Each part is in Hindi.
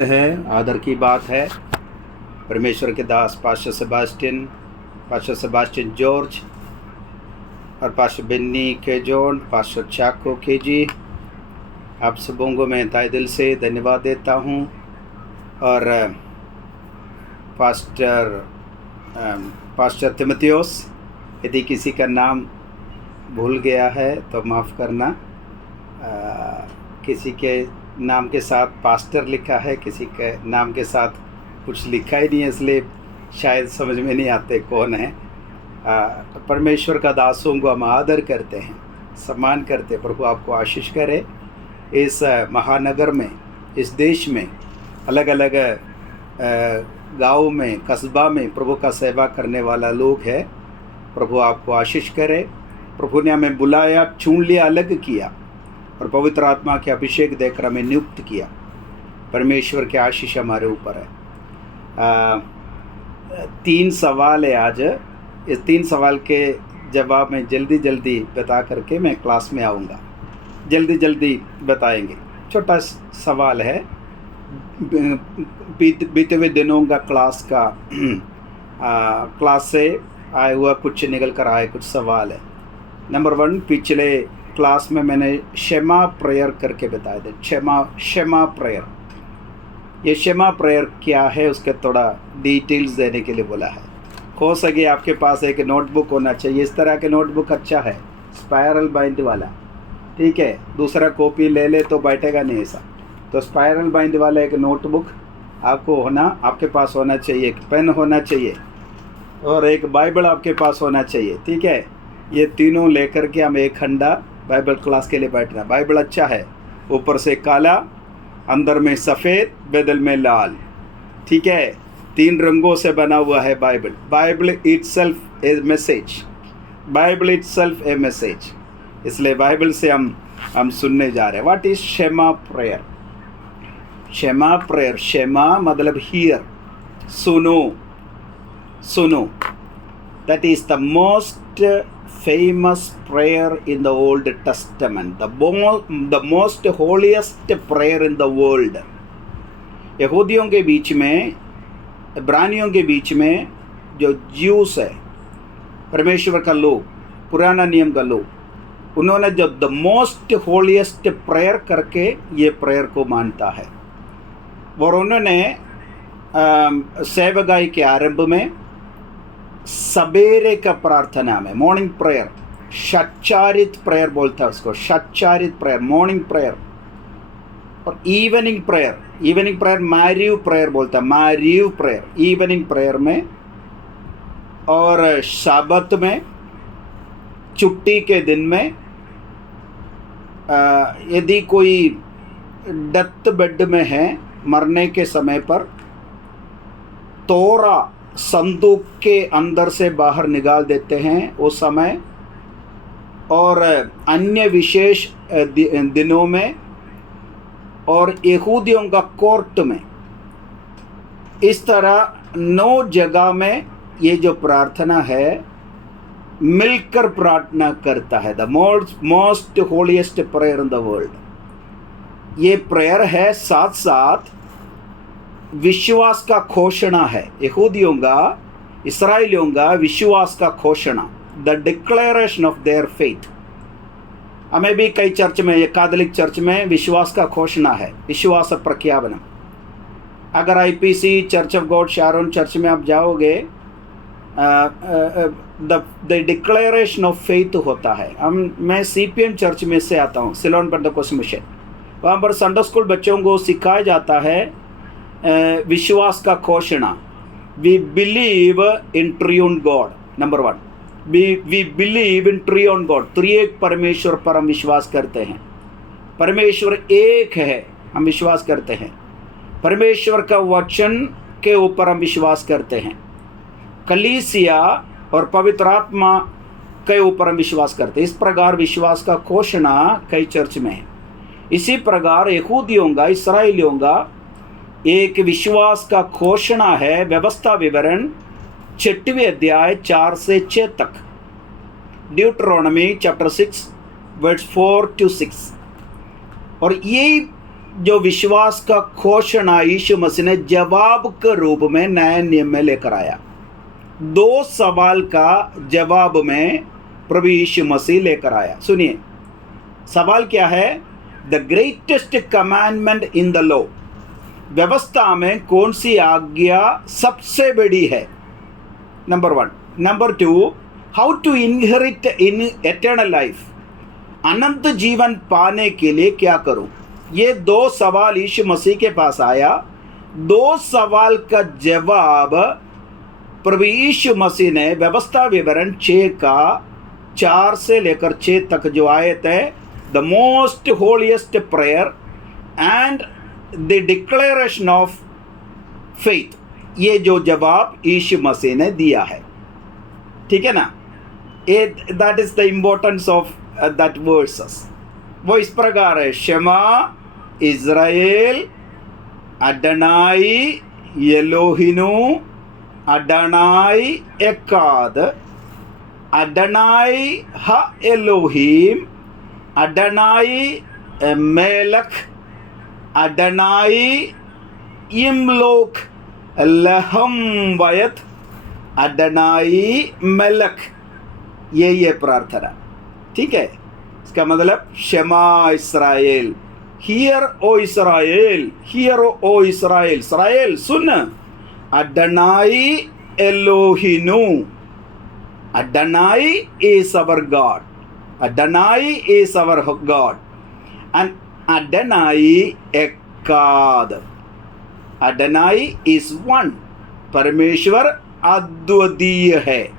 है आदर की बात है। परमेश्वर के दास पास्टर सेबास्टियन जॉर्ज और पास्टर बेन्नी के जॉन, पास्टर चाको के जी, आप सबों को मैं तहे दिल से धन्यवाद देता हूँ। और पास्टर तिमोथियोस, यदि किसी का नाम भूल गया है तो माफ़ करना। किसी के नाम के साथ पास्टर लिखा है, किसी के नाम के साथ कुछ लिखा ही नहीं है, इसलिए शायद समझ में नहीं आते कौन है। परमेश्वर का दासों को हम आदर करते हैं, सम्मान करते हैं। प्रभु आपको आशीष करे। इस महानगर में, इस देश में, अलग अलग गाँव में, कस्बा में प्रभु का सेवा करने वाला लोग है। प्रभु आपको आशीष करे। प्रभु ने हमें बुलाया, चुन लिया, अलग किया और पवित्र आत्मा के अभिषेक देकर हमें नियुक्त किया। परमेश्वर की आशीष हमारे ऊपर है। 3 सवाल है आज। इस 3 सवाल के जवाब मैं जल्दी बता करके मैं क्लास में आऊँगा। जल्दी बताएंगे। छोटा सवाल है, बीते हुए दिनों का क्लास से आया हुआ कुछ निकल कर आए कुछ सवाल है। नंबर 1, पिछले क्लास में मैंने क्षमा प्रेयर करके बताया था। क्षमा प्रेयर, ये क्षमा प्रेयर क्या है उसके थोड़ा डिटेल्स देने के लिए बोला है। हो सके आपके पास एक नोटबुक होना चाहिए। इस तरह के नोटबुक अच्छा है, स्पायरल बाइंड वाला, ठीक है। दूसरा कॉपी ले ले तो बैठेगा नहीं ऐसा। तो स्पायरल बाइंड वाला एक नोटबुक आपके पास होना चाहिए। एक पेन होना चाहिए और एक बाइबल आपके पास होना चाहिए, ठीक है। ये तीनों लेकर के हम एक खंडा बाइबल क्लास के लिए बैठना। बाइबल अच्छा है, ऊपर से काला, अंदर में सफ़ेद, बदल में लाल, ठीक है। 3 रंगों से बना हुआ है बाइबल। बाइबल इटसेल्फ ए मैसेज, बाइबल इटसेल्फ ए मैसेज। इसलिए बाइबल से हम सुनने जा रहे हैं। व्हाट इज क्षमा प्रेयर? क्षमा प्रेयर, क्षमा मतलब हियर, सुनो। That is the most famous prayer in the Old Testament, the most holiest prayer in the world. यहूदियों के बीच में, इब्रानियों के बीच में, जो ज्यूस है, परमेश्वर का लोग, पुराना नियम का लोग, उन्होंने जो द मोस्ट होलिएस्ट प्रेयर करके ये प्रेयर को मानता है। और उन्होंने सेवगाई के आरंभ में, सवेरे का प्रार्थना में, मॉर्निंग प्रेयर, षट्चारित प्रेयर बोलता है उसको, षट्चारित प्रेयर, मॉर्निंग प्रेयर। और इवनिंग प्रेयर मारीव प्रेयर बोलता है, मारीव प्रेयर, इवनिंग प्रेयर में। और साबत में, छुट्टी के दिन में, यदि कोई डेथ बेड में है, मरने के समय पर, तोरा संदूक के अंदर से बाहर निकाल देते हैं उस समय। और अन्य विशेष दिनों में और यहूदियों का कोर्ट में, इस तरह 9 जगह में ये जो प्रार्थना है मिलकर प्रार्थना करता है। The most holiest prayer in the world. ये प्रेयर है, साथ साथ विश्वास का घोषणा है। यहूदियों का, इस्राएलियों का विश्वास का घोषणा, the declaration of their faith. हमें भी कई चर्च में, कैथोलिक चर्च में विश्वास का घोषणा है, विश्वास प्रख्यापनम। अगर IPC, church of God Sharon church में आप जाओगे, द डिक्लेरेशन ऑफ फेथ होता है। मैं सीपीएम चर्च में से आता हूँ, सिलोन पेंटेकोस्ट मिशन। वहाँ पर संडे स्कूल बच्चों को सिखाया जाता है विश्वास का घोषणा। We believe in triune God, number 1। We believe in triune God, त्रिएक परमेश्वर पर हम विश्वास करते हैं। परमेश्वर एक है, हम विश्वास करते हैं। परमेश्वर का वचन के ऊपर हम विश्वास करते हैं। कलीसिया और पवित्र आत्मा के ऊपर हम विश्वास करते हैं। इस प्रकार विश्वास का घोषणा कई चर्च में है। इसी प्रकार यहूदियों का, इस्राएलियों का एक विश्वास का घोषणा है। व्यवस्था विवरण 6वें अध्याय 4 से 6 तक, ड्यूटरोनॉमी चैप्टर 6 वर्स 4 to 6। और यही जो विश्वास का घोषणा यीशु मसीह ने जवाब के रूप में नए नियम में लेकर आया। 2 सवाल का जवाब में प्रभु यीशु मसीह लेकर आया। सुनिए, सवाल क्या है? The greatest commandment in the law, व्यवस्था में कौन सी आज्ञा सबसे बड़ी है? Number 1। Number 2, how to inherit in eternal life, अनंत जीवन पाने के लिए क्या करूं? ये 2 सवाल यीशु मसीह के पास आया। 2 सवाल का जवाब प्रभु यीशु मसीह ने व्यवस्था विवरण 6 का 4 से लेकर 6 तक जो आयत है, the most holiest prayer and the declaration of faith, ये जो जवाब यीशु मसीह ने दिया है, ठीक है ना? That is the importance of that versus. वो इस प्रकार है, शमा इज़राइल अडनाई एलोहिनु अडनाई एकाद अडनाई हा एलोहिम अडनाई मेलक अडनाई इमलोक लहम वयत अडनाई मेलक, ये प्रार्थना, ठीक है? इसका मतलब शमा इस्राएल, hear O Israel, hear O Israel, इस्राएल सुन, Adonai Eloheinu, Adonai is our God, Adonai is our God, and Adonai echad, Adonai is one, परमेश्वर अद्वितीय है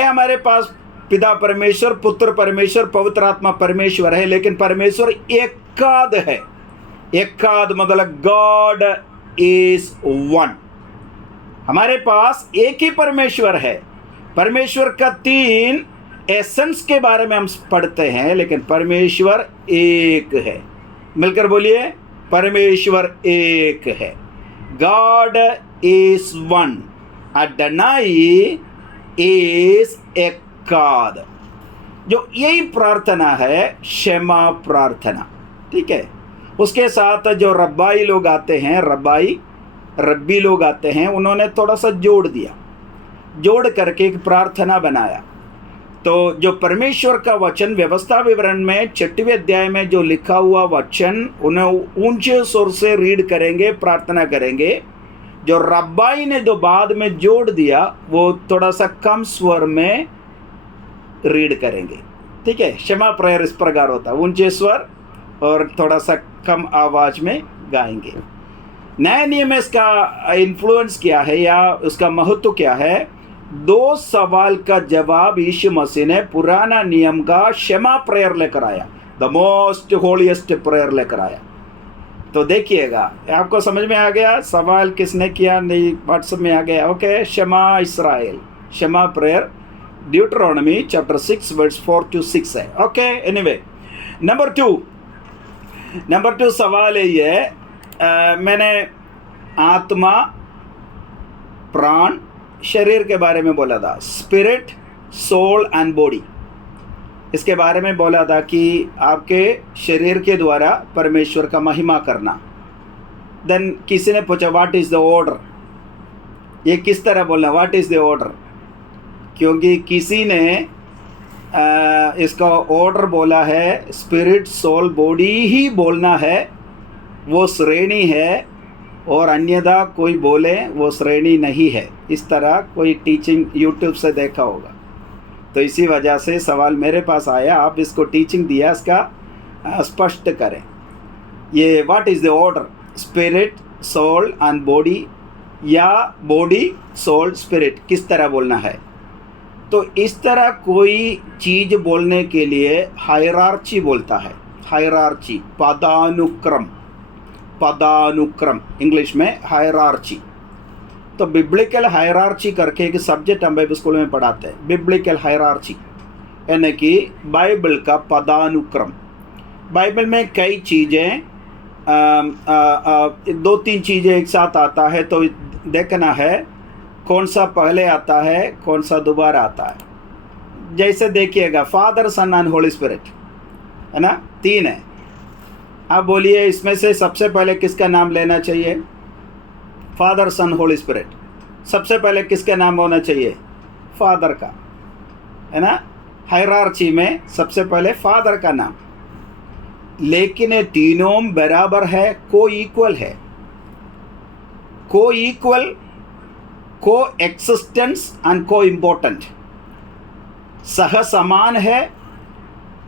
हमारे पास पिता परमेश्वर, पुत्र परमेश्वर, पवित्र आत्मा परमेश्वर है, लेकिन परमेश्वर एकाद है। एकाद मतलब गॉड इज वन। हमारे पास एक ही परमेश्वर है। परमेश्वर का 3 एसेंस के बारे में हम पढ़ते हैं, लेकिन परमेश्वर एक है। मिलकर बोलिए, परमेश्वर एक है। गॉड इज वन, अडनाई इज एकाद। जो यही प्रार्थना है, क्षमा प्रार्थना, ठीक है? उसके साथ जो रब्बाई लोग आते हैं, रब्बी लोग आते हैं, उन्होंने थोड़ा सा जोड़ दिया, जोड़ करके एक प्रार्थना बनाया। तो जो परमेश्वर का वचन व्यवस्था विवरण में 6वें अध्याय में जो लिखा हुआ वचन, उन्हें ऊंचे स्वर से रीड करेंगे, प्रार्थना करेंगे। जो रब्बाई ने जो बाद में जोड़ दिया, वो थोड़ा सा कम स्वर में रीड करेंगे, ठीक है? क्षमा प्रेयर इस प्रकार होता है, ऊंचे स्वर और थोड़ा सा कम आवाज में गाएंगे। नए नियम में इसका इन्फ्लुएंस क्या है या उसका महत्व क्या है? 2 सवाल का जवाब यीशु मसीह ने पुराना नियम का क्षमा प्रेयर लेकर आया, द मोस्ट होलिएस्ट प्रेयर लेकर आया। तो देखिएगा, आपको समझ में आ गया सवाल किसने किया? नहीं, व्हाट्सएप में आ गया। ओके, क्षमा इस्राएल, क्षमा प्रेयर, ड्यूटरोनॉमी चैप्टर 6 वर्स 4 to 6 है। ओके, एनीवे, नंबर 2 सवाल है ये, मैंने आत्मा, प्राण, शरीर के बारे में बोला था, स्पिरिट, सोल एंड बॉडी। इसके बारे में बोला था कि आपके शरीर के द्वारा परमेश्वर का महिमा करना। देन किसी ने पूछा व्हाट इज़ द ऑर्डर, ये किस तरह बोलना, व्हाट इज़ द ऑर्डर? क्योंकि किसी ने इसका ऑर्डर बोला है, स्पिरिट, सोल, बॉडी ही बोलना है, वो श्रेणी है, और अन्यथा कोई बोले वो श्रेणी नहीं है। इस तरह कोई टीचिंग यूट्यूब से देखा होगा, तो इसी वजह से सवाल मेरे पास आया, आप इसको टीचिंग दिया, इसका स्पष्ट करें। ये what is the order, spirit, soul and body, या बॉडी, सोल, स्पिरिट, किस तरह बोलना है? तो इस तरह कोई चीज़ बोलने के लिए हायरार्ची बोलता है, हायरार्ची, पदानुक्रम, इंग्लिश में हायरार्ची। तो बिब्लिकल हायरार्ची करके एक सब्जेक्ट हम बाइबल स्कूल में पढ़ाते हैं, बिब्लिकल हायरार्ची, यानी कि बाइबल का पदानुक्रम। बाइबल में कई चीज़ें, 2-3 चीज़ें एक साथ आता है, तो देखना है कौन सा पहले आता है, कौन सा दोबारा आता है। जैसे देखिएगा, Father, Son and Holy Spirit, है ना, 3 है। आप बोलिए इसमें से सबसे पहले किसका नाम लेना चाहिए? फादर, सन, होली स्पिरिट। सबसे पहले किसका नाम होना चाहिए? फादर का, है ना? हायरार्ची में सबसे पहले फादर का नाम। लेकिन ये तीनों बराबर है, को इक्वल है, को इक्वल, को एक्सिस्टेंस एंड को इम्पोर्टेंट। सह समान है,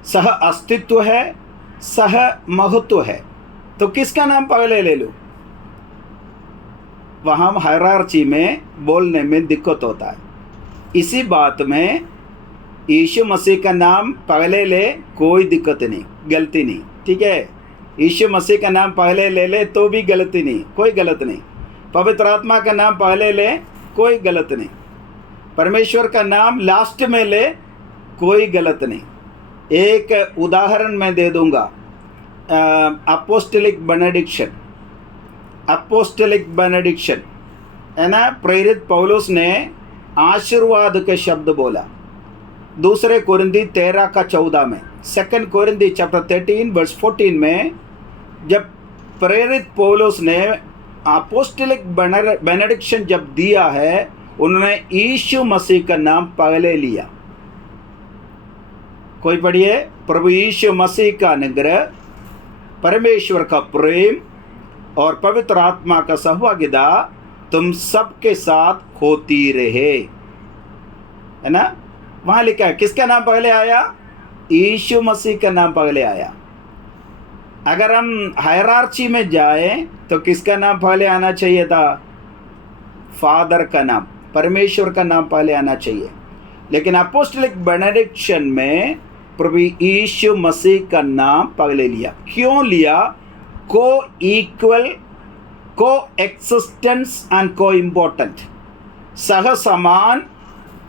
सह अस्तित्व है, सह महत्व है। तो किसका नाम पहले ले लो? वहाँ हायरार्ची में बोलने में दिक्कत होता है। इसी बात में यीशु मसीह का नाम पहले ले, कोई दिक्कत नहीं, गलती नहीं, ठीक है? यीशु मसीह का नाम पहले ले ले तो भी गलती नहीं, कोई गलत नहीं। पवित्र आत्मा का नाम पहले ले, कोई गलत नहीं। परमेश्वर का नाम लास्ट में ले, कोई गलत नहीं। एक उदाहरण मैं दे दूंगा, अपोस्टलिक बेनेडिक्शन, अपोस्टलिक बेनेडिक्शन, है ना? प्रेरित पौलुस ने आशीर्वाद के शब्द बोला, दूसरे कोरिन्थी 13:14 में, 2 कोरिन्थी चैप्टर 13 वर्स 14 में, जब प्रेरित पौलुस ने अपोस्टलिक बेनेडिक्शन जब दिया है, उन्होंने यीशु मसीह का नाम पहले लिया। कोई पढ़िए, प्रभु यीशु मसीह का अनुग्रह, परमेश्वर का प्रेम और पवित्र आत्मा का सहभागिता तुम सबके साथ होती रहे, है ना? वहां लिखा है किसका नाम पहले आया? यीशु मसीह का नाम पहले आया। अगर हम हायरार्ची में जाएं तो किसका नाम पहले आना चाहिए था? फादर का नाम, परमेश्वर का नाम पहले आना चाहिए। लेकिन अपोस्टलिक बेनेडिक्शन में प्रभु यीशु मसीह का नाम पहले लिया। क्यों लिया? को इक्वल, को एक्सिस्टेंस एंड को इम्पोर्टेंट, सह समान,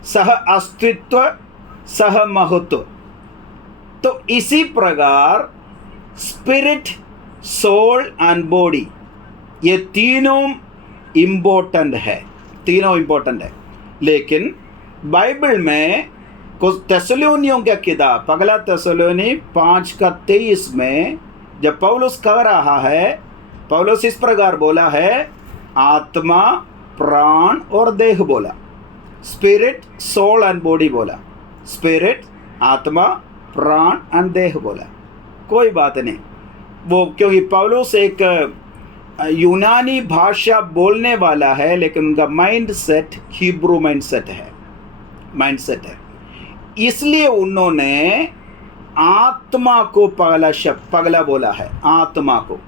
सह अस्तित्व, सह महत्व। तो इसी प्रकार स्पिरिट, सोल एंड बॉडी, ये तीनों इम्पोर्टेंट है, तीनों इम्पोर्टेंट है। लेकिन बाइबल में कुछ तेसलोनियों का किताब, पहला तेसलोनी 5:23 में जब पौलुस कह रहा है, पौलुस इस प्रकार बोला है, आत्मा, प्राण और देह बोला, स्पिरिट, सोल एंड बॉडी बोला, स्पिरिट, आत्मा, प्राण एंड देह बोला। कोई बात नहीं, वो क्योंकि पौलुस एक यूनानी भाषा बोलने वाला है, लेकिन उनका mind set Hebrew mind set है, माइंड सेट है। इसलिए उन्होंने आत्मा को पगला बोला है, आत्मा को।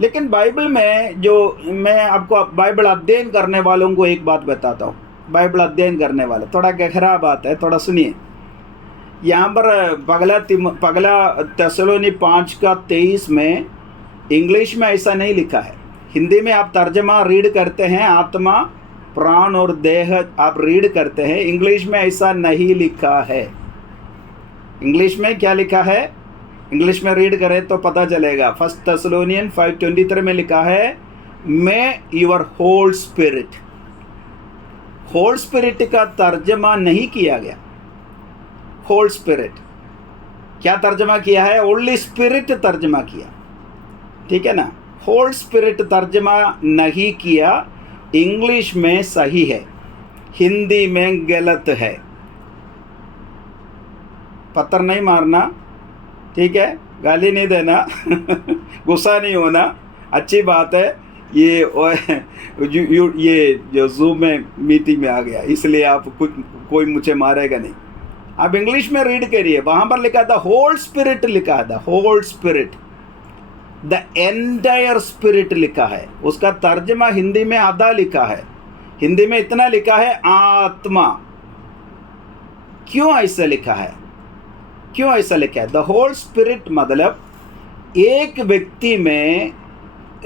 लेकिन बाइबल में जो, मैं आपको बाइबल अध्ययन करने वालों को एक बात बताता हूँ, बाइबल अध्ययन करने वाले, थोड़ा गहरा बात है, थोड़ा सुनिए। यहाँ पर पगला तेसलोनी 5:23 में इंग्लिश में ऐसा नहीं लिखा है। हिंदी में आप तर्जमा रीड करते हैं, आत्मा, प्राण और देह आप रीड करते हैं। इंग्लिश में ऐसा नहीं लिखा है। इंग्लिश में क्या लिखा है? इंग्लिश में रीड करें तो पता चलेगा। 1 Thessalonians 5:23 में लिखा है, may your whole spirit. Whole spirit का तर्जमा नहीं किया गया। होल स्पिरिट क्या तर्जमा किया है? ओनली स्पिरिट तर्जमा किया, ठीक है ना? होल स्पिरिट तर्जमा नहीं किया। इंग्लिश में सही है, हिंदी में गलत है। पत्थर नहीं मारना, ठीक है? गाली नहीं देना गुस्सा नहीं होना, अच्छी बात है। ये जो जूम में मीटिंग में आ गया, इसलिए आप कोई मुझे मारेगा नहीं। आप इंग्लिश में रीड करिए, वहां पर लिखा था होल स्पिरिट, लिखा था whole spirit, the entire spirit लिखा है। उसका तर्जमा हिंदी में आधा लिखा है, हिंदी में इतना लिखा है, आत्मा। क्यों ऐसा लिखा है? क्यों ऐसा लिखा है? द होल स्पिरिट मतलब एक व्यक्ति में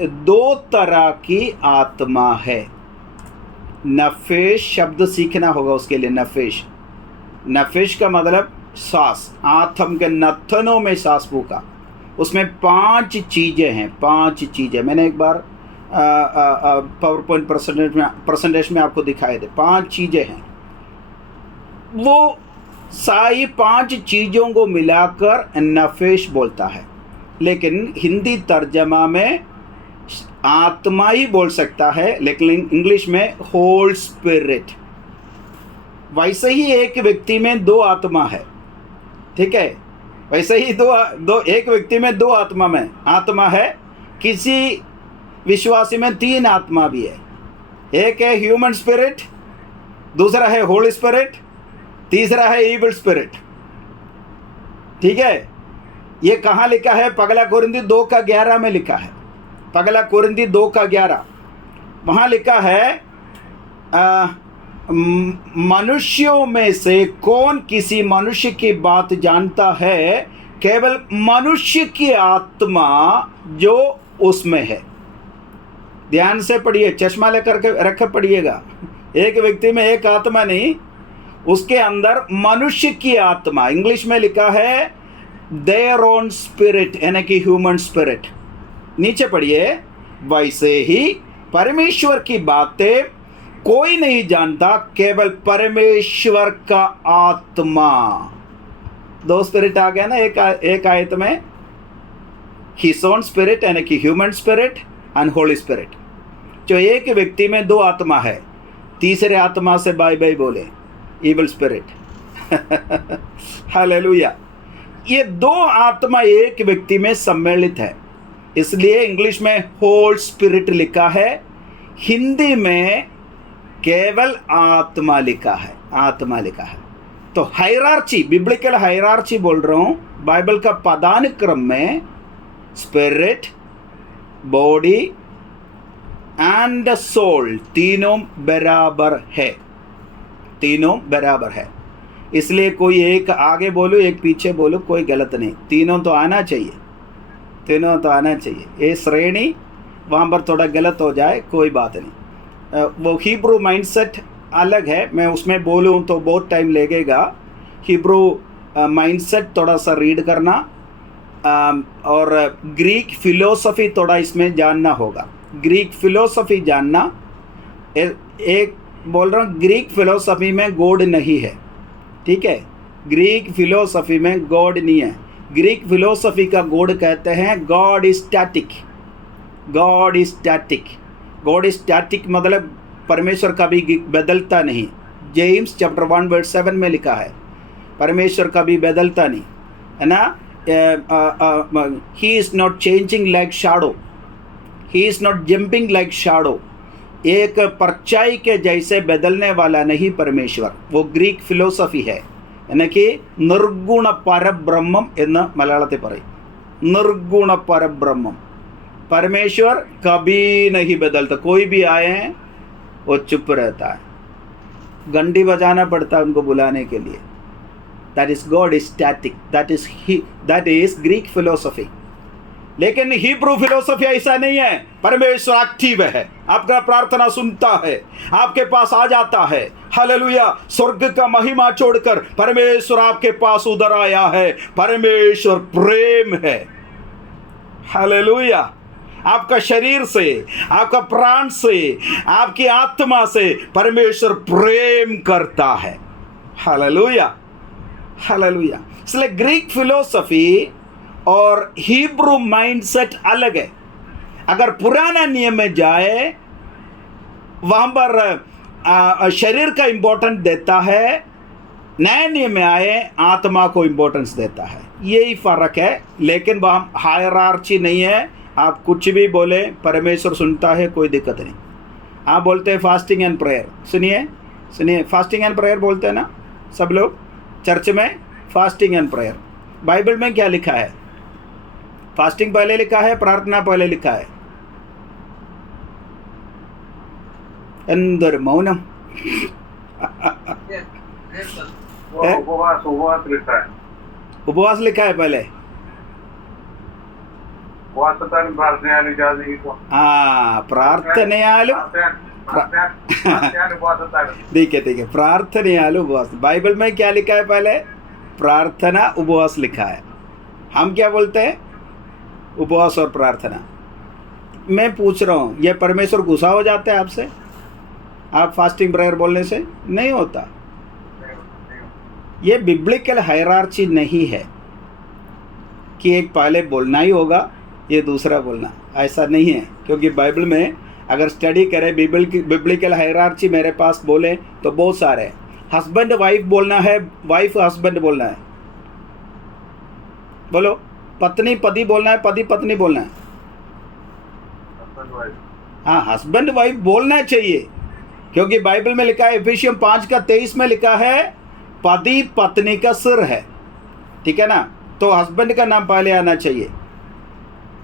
दो तरह की आत्मा है। नफेश शब्द सीखना होगा उसके लिए। नफेश, नफेश का मतलब सांस, आत्म के नथनों में सांस फूका। उसमें 5 चीज़ें हैं, 5 चीज़ें। मैंने एक बार पावर पॉइंट प्रेजेंटेशन में आपको दिखाए थे। 5 चीज़ें हैं। वो सारी 5 चीज़ों को मिलाकर नफेश बोलता है। लेकिन हिंदी तर्जमा में आत्मा ही बोल सकता है, लेकिन इंग्लिश में होल स्पिरिट। वैसे ही एक व्यक्ति में दो आत्मा है, ठीक है, वैसे ही एक व्यक्ति में दो आत्मा है। किसी विश्वासी में तीन आत्मा भी है। एक है ह्यूमन स्पिरिट, दूसरा है होली स्पिरिट, तीसरा है ईविल स्पिरिट। ठीक है, ये कहाँ लिखा है? पगला कोरिंथी 2:11 में लिखा है। पगला कोरिंथी 2:11 वहाँ लिखा है, मनुष्यों में से कौन किसी मनुष्य की बात जानता है? केवल मनुष्य की आत्मा जो उसमें है। ध्यान से पढ़िए, चश्मा लेकर के रख पढ़िएगा। एक व्यक्ति में एक आत्मा नहीं, उसके अंदर मनुष्य की आत्मा, इंग्लिश में लिखा है देयर ओन स्पिरिट, यानी कि ह्यूमन स्पिरिट। नीचे पढ़िए, वैसे ही परमेश्वर की बातें कोई नहीं जानता, केवल परमेश्वर का आत्मा। दो स्पिरिट आ गया ना एक आयत में, हिज ओन स्पिरिट यानी कि human spirit and Holy spirit. जो एक व्यक्ति में दो आत्मा है, तीसरे आत्मा से बाय बाय बोले, ईविल स्पिरिट। हालेलुया। ये दो आत्मा एक व्यक्ति में सम्मिलित है, इसलिए इंग्लिश में होल स्पिरिट लिखा है, हिंदी में केवल आत्मा लिखा है, आत्मा लिखा है। तो हायरार्ची, बिब्लिकल हायरार्ची बोल रहा हूं, बाइबल का पदानुक्रम में स्पिरिट, बॉडी एंड सोल तीनों बराबर है, तीनों बराबर है। इसलिए कोई एक आगे बोलो एक पीछे बोलो, कोई गलत नहीं, तीनों तो आना चाहिए, तीनों तो आना चाहिए। ये श्रेणी वहाँ पर थोड़ा गलत हो जाए कोई बात नहीं। वो हिब्रू माइंडसेट अलग है, मैं उसमें बोलूँ तो बहुत टाइम लगेगा। हिब्रू माइंडसेट थोड़ा सा रीड करना और ग्रीक फिलोसफी थोड़ा इसमें जानना होगा। ग्रीक फिलोसफी जानना, एक बोल रहा हूँ, ग्रीक फिलोसफी में गॉड नहीं है, ठीक है, ग्रीक फिलोसफी में गॉड नहीं है। ग्रीक फिलोसफी का गॉड कहते हैं God is static, God is static. God is static मतलब परमेश्वर कभी बदलता नहीं। जेम्स चैप्टर 1:7 में लिखा है, परमेश्वर कभी बदलता नहीं, है ना। He is not changing like shadow, he is not jumping like shadow. एक परछाई के जैसे बदलने वाला नहीं परमेश्वर, वो ग्रीक फिलोसफी है। यानी कि निर्गुण परब्रह्मम എന്ന് മലയാളത്തിൽ പറയും, निर्गुण परब्रह्मम। परमेश्वर कभी नहीं बदलता, कोई भी आए हैं वो चुप रहता है, घंटी बजाना पड़ता है उनको बुलाने के लिए। That is God is static, that is Greek philosophy. लेकिन हिब्रू फिलोसफी ऐसा नहीं है, परमेश्वर एक्टिव है, आपका प्रार्थना सुनता है, आपके पास आ जाता है। हालेलुया। स्वर्ग का महिमा छोड़कर परमेश्वर आपके पास उधर आया है। परमेश्वर प्रेम है। हालेलुया। आपका शरीर से, आपका प्राण से, आपकी आत्मा से परमेश्वर प्रेम करता है। Hallelujah, hallelujah. इसलिए ग्रीक फिलोसफी और हिब्रू माइंडसेट अलग है। अगर पुराना नियम में जाए, वहाँ पर शरीर का इम्पोर्टेंस देता है, नए नियम में आए आत्मा को इम्पोर्टेंस देता है, यही फ़र्क है। लेकिन वहाँ हायरार्ची नहीं है, आप कुछ भी बोले परमेश्वर सुनता है, कोई दिक्कत नहीं। आप बोलते हैं फास्टिंग एंड प्रेयर, सुनिए सुनिए, फास्टिंग एंड प्रेयर बोलते हैं ना सब लोग चर्च में, फास्टिंग एंड प्रेयर। बाइबल में क्या लिखा है? फास्टिंग पहले लिखा है, प्रार्थना पहले लिखा है। अंदर मौनम। उपवास लिखा है, उपवास लिखा है पहले। हाँ, प्रार्थनयालु, ठीक है ठीक है, प्रार्थनयालु उपवास। बाइबल में क्या लिखा है? पहले प्रार्थना उपवास लिखा है। हम क्या बोलते हैं? उपवास और प्रार्थना। मैं पूछ रहा हूँ, ये परमेश्वर गुस्सा हो जाता है आपसे? आप फास्टिंग प्रेयर बोलने से? नहीं होता। ये बिब्लिकल हायरार्ची नहीं है कि एक पहले बोलना ही होगा, ये दूसरा बोलना, ऐसा नहीं है। क्योंकि बाइबल में अगर स्टडी करें बिब्लिकल हायरार्ची मेरे पास बोले तो बहुत सारे हैं। हस्बैंड वाइफ बोलना है, वाइफ हस्बैंड बोलना है, बोलो। पत्नी पति बोलना है, पति पत्नी बोलना है। हाँ, हस्बैंड वाइफ बोलना चाहिए, क्योंकि बाइबल में लिखा है, एफिसियम 5:23 में लिखा है पति पत्नी का सिर है, ठीक है ना। तो हस्बैंड का नाम पहले आना चाहिए।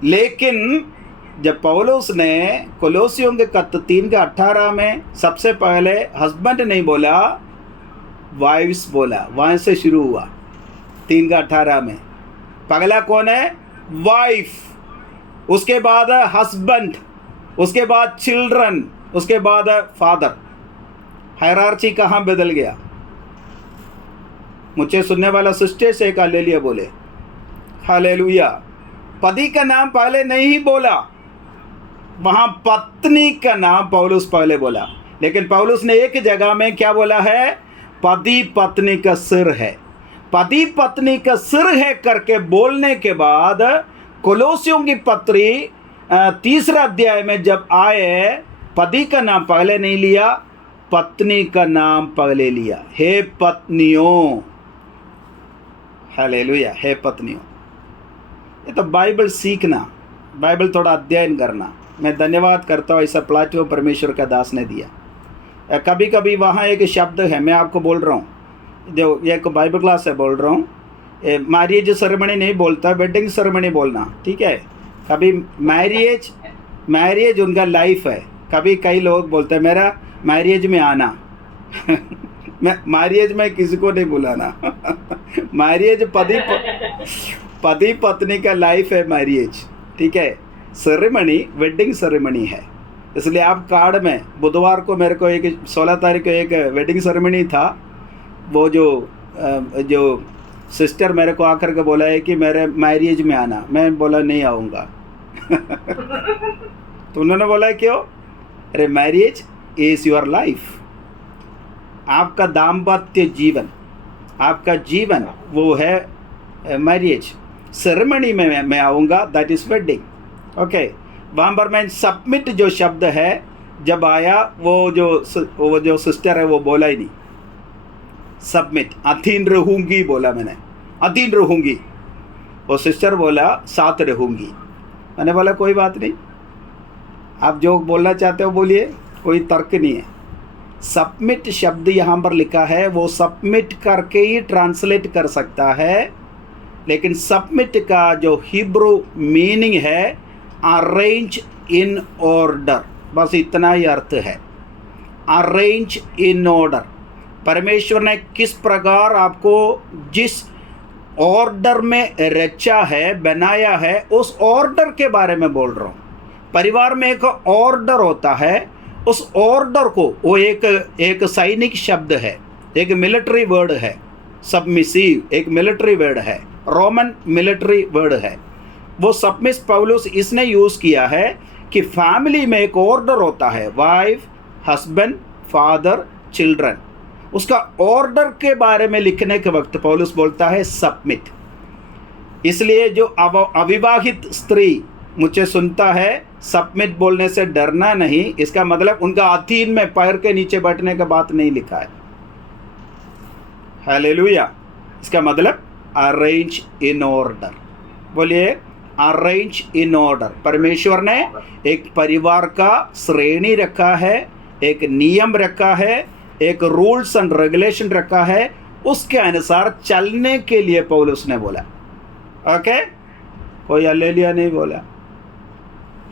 लेकिन जब पौलुस ने कोलोसियों के खत 3:18 में सबसे पहले हस्बैंड नहीं बोला, वाइफ्स बोला, वहाँ से शुरू हुआ 3:18 में। पहला कौन है? वाइफ, उसके बाद हस्बैंड, उसके बाद चिल्ड्रन, उसके बाद फादर। हायरार्ची कहाँ बदल गया? मुझे सुनने वाला सिस्टर से एक हालेलुया बोले। हालेलुया। पति का नाम पहले नहीं बोला, वहाँ पत्नी का नाम पौलुस पहले बोला। लेकिन पौलुस ने एक जगह में क्या बोला है? पति पत्नी का सिर है। पति पत्नी का सिर है करके बोलने के बाद कोलोसियों की पत्री 3 अध्याय में जब आए, पति का नाम पहले नहीं लिया, पत्नी का नाम पहले लिया। हे पत्नियों, हालेलुया, हे पत्नियों। ये तो बाइबल सीखना, बाइबल थोड़ा अध्ययन करना। मैं धन्यवाद करता हूँ ऐसा प्लेटफॉर्म परमेश्वर का दास ने दिया। कभी कभी वहाँ एक शब्द है, मैं आपको बोल रहा हूँ, जो एक बाइबल क्लास से बोल रहा हूँ, मैरिज सेरेमनी नहीं बोलता, वेडिंग सेरेमनी बोलना, ठीक है। कभी मैरिज उनका लाइफ है। कभी कई लोग बोलते हैं मेरा मैरिज में आना मैं मैरिज में किसी को नहीं बुलाना मैरिज पति पत्नी का लाइफ है मैरिज, ठीक है। सेरेमनी वेडिंग सेरेमनी है। इसलिए आप कार्ड में बुधवार को मेरे को एक 16 तारीख को एक वेडिंग सेरेमनी था। वो जो सिस्टर मेरे को आकर के बोला है कि मेरे मैरिज में आना, मैं बोला नहीं आऊँगा तो उन्होंने बोला क्यों? अरे मैरिज इज़ योर लाइफ, आपका दाम्पत्य जीवन, आपका जीवन वो है मैरिज। सेरेमनी में मैं आऊँगा, दैट इज़ वेडिंग, ओके। वहाँ पर मैं सबमिट जो शब्द है जब आया, वो जो सिस्टर है वो बोला ही नहीं सबमिट। अधीन रहूँगी बोला मैंने, अधीन रहूँगी। वो सिस्टर बोला साथ रहूँगी। मैंने बोला कोई बात नहीं, आप जो बोलना चाहते हो बोलिए, कोई तर्क नहीं है। सबमिट शब्द यहाँ पर लिखा है, वो सबमिट करके ही ट्रांसलेट कर सकता है। लेकिन सबमिट का जो हिब्रू मीनिंग है अरेंज इन ऑर्डर, बस इतना ही अर्थ है, अरेंज इन ऑर्डर। परमेश्वर ने किस प्रकार आपको जिस ऑर्डर में रचा है, बनाया है, उस ऑर्डर के बारे में बोल रहा हूँ। परिवार में एक ऑर्डर होता है, उस ऑर्डर को, वो एक सैनिक शब्द है, एक मिलिट्री वर्ड है। सबमिसिव एक मिलिट्री वर्ड है, रोमन मिलिट्री वर्ड है। वो सबमिस पौलुस इसने यूज़ किया है कि फैमिली में एक ऑर्डर होता है, वाइफ, हस्बैंड, फादर, चिल्ड्रन। उसका ऑर्डर के बारे में लिखने के वक्त पौलुस बोलता है सबमिट। इसलिए जो अविवाहित स्त्री मुझे सुनता है, सबमिट बोलने से डरना नहीं। इसका मतलब उनका अधीन में पैर के नीचे बैठने का बात नहीं लिखा है। हालेलुया। इसका मतलब अरेंज इन ऑर्डर। बोलिए अरेंज इन ऑर्डर। परमेश्वर ने एक परिवार का श्रेणी रखा है, एक नियम रखा है, एक रूल्स एंड रेगुलेशन रखा है, उसके अनुसार चलने के लिए पौलुस ने बोला। ओके, कोई हालेलुया नहीं बोला।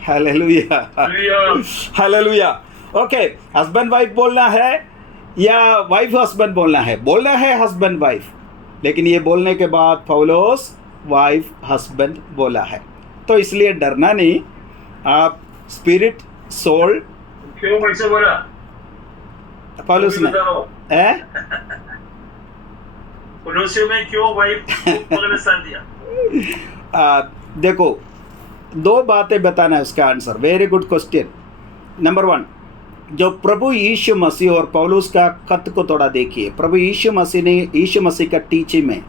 Hallelujah, hallelujah. Okay, husband wife बोलना है या वाइफ हस्बैंड बोलना है? बोलना है हस्बैंड वाइफ, लेकिन ये बोलने के बाद पौलुस वाइफ हस्बैंड बोला है। तो इसलिए डरना नहीं। आप स्पिरिट सोल, क्यों वैसे बोला पौलुस ने कोलोसियों में क्यों वाइफ को स्थान दिया? देखो, 2 बातें बताना है उसका answer. Very good question. Number 1, जो प्रभु यीशु मसीह और पौलुस का खत को थोड़ा देखिए। प्रभु यीशु मसीह ने, यीशु मसीह का टीचिंग में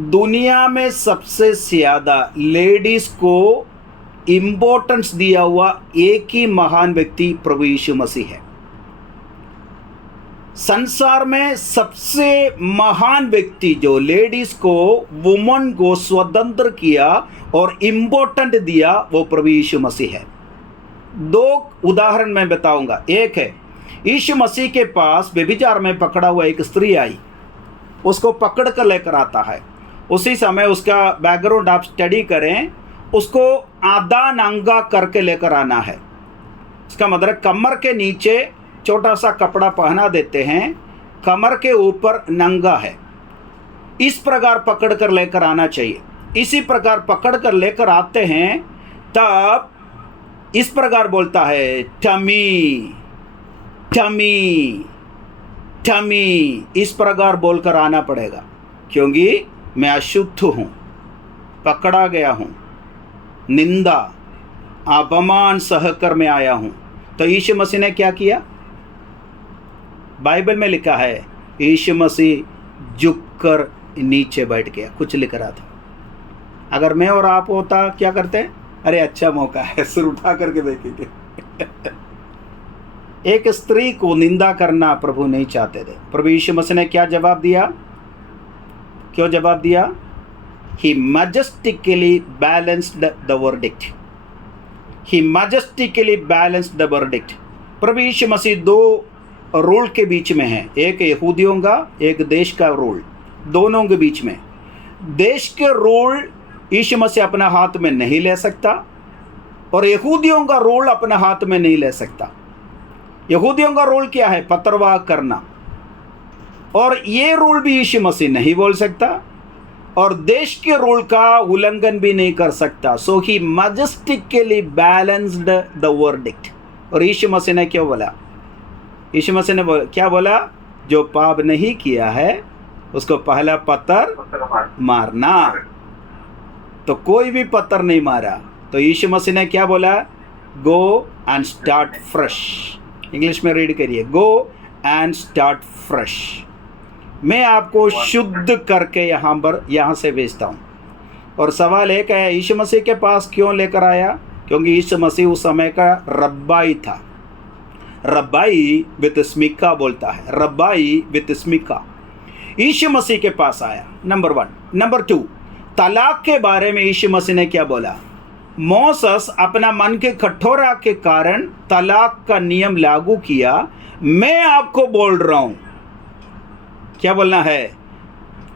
दुनिया में सबसे ज़्यादा लेडीज को इम्पोर्टेंस दिया हुआ एक ही महान व्यक्ति प्रभु यीशु मसीह है। संसार में सबसे महान व्यक्ति जो लेडीज को, वुमन को स्वतंत्र किया और इम्पोर्टेंट दिया, वो प्रभु यीशु मसीह है। दो उदाहरण मैं बताऊंगा। एक है, यीशु मसीह के पास व्यभिचार में पकड़ा हुआ एक स्त्री आई, उसको पकड़ कर लेकर आता है। उसी समय उसका बैकग्राउंड आप स्टडी करें, उसको आधा नंगा करके लेकर आना है। इसका मतलब कमर के नीचे छोटा सा कपड़ा पहना देते हैं, कमर के ऊपर नंगा है। इस प्रकार पकड़ कर लेकर आना चाहिए। इसी प्रकार पकड़ कर लेकर आते हैं, तब इस प्रकार बोलता है, टमी टमी टमी। इस प्रकार बोलकर आना पड़ेगा, क्योंकि मैं अशुद्ध हूँ, पकड़ा गया हूँ, निंदा अपमान सहकर मैं आया हूँ। तो यीशु मसीह ने क्या किया? बाइबल में लिखा है, यीशु मसीह झुककर नीचे बैठ गया। कुछ लिख रहा था। अगर मैं और आप होता क्या करते? अरे अच्छा मौका है, सिर उठा करके देखेंगे। एक स्त्री को निंदा करना प्रभु नहीं चाहते थे। प्रभु यीशु मसीह ने क्या जवाब दिया? क्यों जवाब दिया? He majestically balanced the verdict. He majestically balanced the verdict. प्रभु यीशु मसीह दो रूल के बीच में है, एक यहूदियों का, एक देश का रूल, दोनों के बीच में। देश के रूल यीशु मसीह अपना हाथ में नहीं ले सकता, और यहूदियों का रूल अपना हाथ में नहीं ले सकता। यहूदियों का रूल क्या है? पत्रवाह करना, और ये रूल भी यीशु मसीह नहीं बोल सकता, और देश के रूल का उल्लंघन भी नहीं कर सकता। सो ही मैजेस्टिकली बैलेंस्ड द वर्डिक्ट। और यीशु मसीह ने क्या बोला? यीशु मसीह ने क्या बोला? जो पाप नहीं किया है उसको पहला पत्थर मारना। तो कोई भी पत्थर नहीं मारा। तो यीशु मसीह ने क्या बोला? Go and start fresh. English में रीड करिए, गो एंड स्टार्ट फ्रेश। मैं आपको शुद्ध करके यहाँ से भेजता हूँ। और सवाल एक है, यीशु मसीह के पास क्यों लेकर आया? क्योंकि यीशु मसीह उस समय का रब्बाई था। रब्बाई विथ स्मिका बोलता है, रब्बाई विथ स्मिका। यीशु मसीह के पास आया, नंबर 1। नंबर 2, तलाक के बारे में यीशु मसीह ने क्या बोला? मोसेस अपना मन के कठोरा के कारण तलाक का नियम लागू किया। मैं आपको बोल रहा हूं, क्या बोलना है?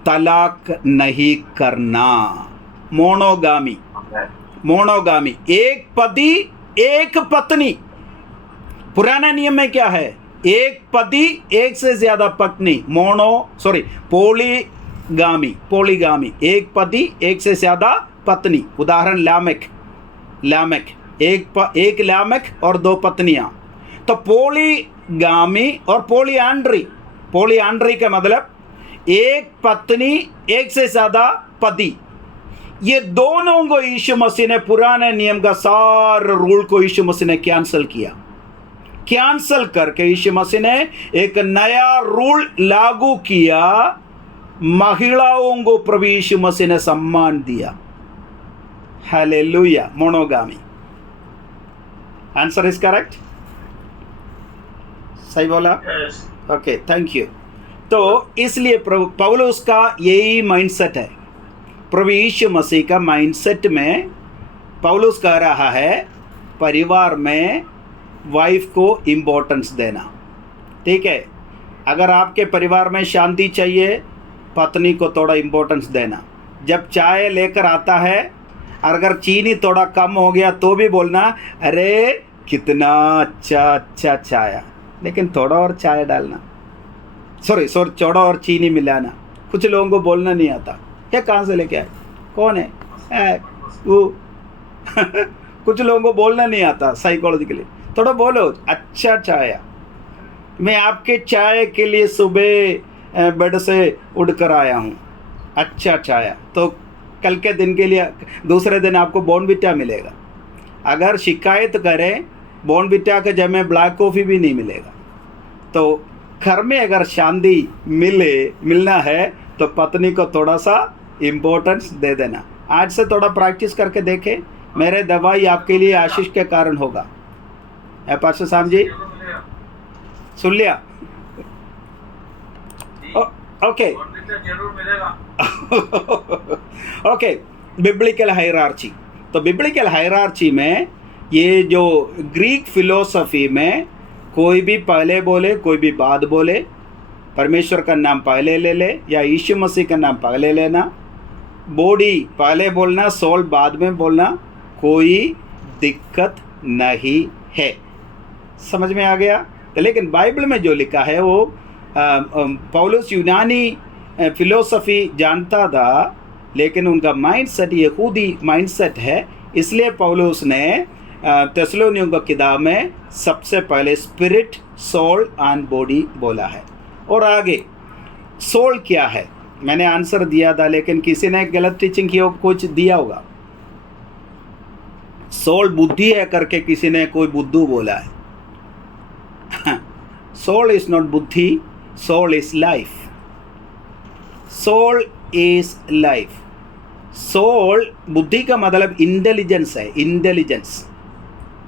तलाक नहीं करना। मोनोगामी, मोनोगामी, एक पति एक पत्नी। पुराना नियम में क्या है? एक पति एक से ज्यादा पत्नी, पॉलीगामी, पॉलीगामी, एक पति एक से ज्यादा पत्नी। उदाहरण लामेक, एक लामेक और 2 पत्नियां। तो पॉलीगामी और पॉलीआंड्री का मतलब एक पत्नी एक से ज्यादा पति। ये दोनों को यीशु मसीह ने, पुराने नियम का सारे रूल को यीशु मसीह ने कैंसिल किया। कैंसिल करके यीशु मसीह ने एक नया रूल लागू किया। महिलाओं को प्रभु यीशु मसीह ने सम्मान दिया। Hallelujah. Monogamy. Answer is correct? सही बोला? Okay, thank you. तो इसलिए प्रभु पौलुस का यही माइंडसेट है। प्रभु यीशु मसीह का माइंडसेट में पौलुस कह रहा है, परिवार में वाइफ को इम्पोर्टेंस देना। ठीक है? अगर आपके परिवार में शांति चाहिए, पत्नी को थोड़ा इम्पोर्टेंस देना। जब चाय लेकर आता है, अगर चीनी थोड़ा कम हो गया तो भी बोलना, अरे कितना अच्छा चाय, लेकिन थोड़ा और चाय डालना, सॉरी थोड़ा और चीनी मिलाना। कुछ लोगों को बोलना नहीं आता, क्या कहाँ से लेके आए, कौन है वो। कुछ लोगों को बोलना नहीं आता साइकोलॉजिकली। थोड़ा बोलो, अच्छा चाय, मैं आपके चाय के लिए सुबह बेड से उठकर आया हूँ, अच्छा चाय। तो कल के दिन के लिए दूसरे दिन आपको बॉर्नविटा मिलेगा। अगर शिकायत करें, बॉर्नविटा के जगह में ब्लैक कॉफ़ी भी नहीं मिलेगा। तो घर में अगर शांति मिलना है तो पत्नी को थोड़ा सा इम्पोर्टेंस दे देना। आज से थोड़ा प्रैक्टिस करके देखें, मेरे दवाई आपके लिए आशीष के कारण होगा। पास्टर साहब जी जरूर मिलेगा सुन लिया? जी, ओके और दिन से जरूर मिलेगा। Okay, biblical hierarchy. तो बिब्लिकल हायरार्ची में ये जो ग्रीक फिलोसफी में कोई भी पहले बोले कोई भी बाद बोले, परमेश्वर का नाम पहले ले ले या यीशु मसीह का नाम पहले लेना, बॉडी पहले बोलना सोल बाद में बोलना, कोई दिक्कत नहीं है। समझ में आ गया? तो लेकिन बाइबल में जो लिखा है वो पौलुस यूनानी फिलोसफी जानता था, लेकिन उनका माइंडसेट यहूदी माइंडसेट है। इसलिए पौलुस ने थिस्सलुनीकियों की किताब में सबसे पहले स्पिरिट, सोल एंड बॉडी बोला है। और आगे सोल क्या है मैंने आंसर दिया था, लेकिन किसी ने गलत टीचिंग की कुछ दिया होगा। सोल बुद्धि है करके किसी ने कोई बुद्धू बोला है। सोल इज नॉट बुद्धि, soul is life. Soul is life. Soul बुद्धि का मतलब इंटेलिजेंस है, इंटेलिजेंस।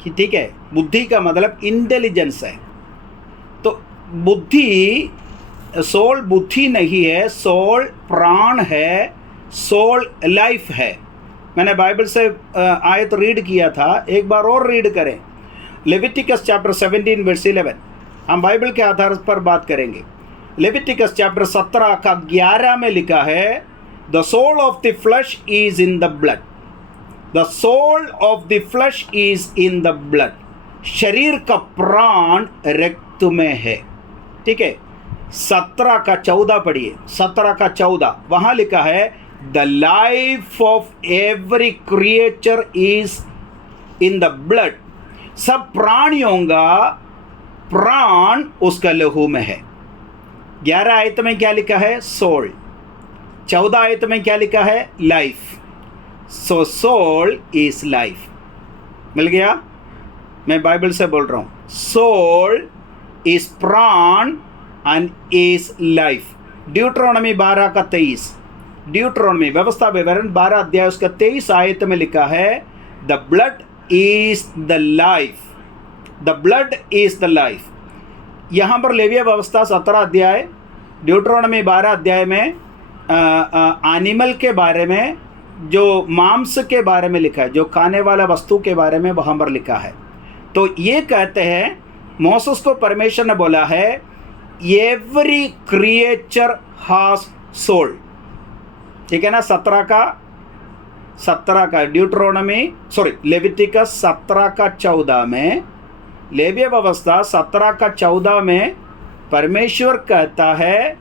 ठीक है, बुद्धि का मतलब इंटेलिजेंस है। तो बुद्धि, सोल बुद्धि नहीं है, सोल प्राण है, सोल लाइफ है। मैंने बाइबल से आयत रीड किया था, एक बार और रीड करें। Leviticus chapter 17 verse 11। हम बाइबल के आधार पर बात करेंगे। लेविटिकस चैप्टर 17 का 11 में लिखा है, the soul of the flesh is in the blood. The soul of the flesh is in the blood. शरीर का प्राण रक्त में है। ठीक है, 17 का 14 पढ़िए। 17 का 14 वहां लिखा है, the life of every creature is in the blood. सब प्राणियों का प्राण उसका लहू में है। 11 आयत में क्या लिखा है? सोल। 14 आयत में क्या लिखा है? Life. So soul is life. मिल गया? मैं बाइबल से बोल रहा हूं। सोल इज प्राण एंड इज लाइफ। ड्यूट्रोनॉमी 12 का 23। ड्यूट्रोनॉमी व्यवस्था विवरण 12 अध्याय उसका 23 आयत में लिखा है, the blood is the life. The blood is the life. यहाँ पर लेविया व्यवस्था 17 अध्याय, ड्यूट्रोनॉमी 12 अध्याय में एनिमल के बारे में, जो मांस के बारे में लिखा है, जो खाने वाला वस्तु के बारे में वहाँ पर लिखा है। तो ये कहते हैं, मोसेस को परमेश्वर ने बोला है, एवरी क्रिएचर हैज सोल। ठीक है ना? 17 का ड्यूट्रोनॉमी लेविटिकस 17 का 14 में, लेविया व्यवस्था 17 का 14 में परमेश्वर कहता है,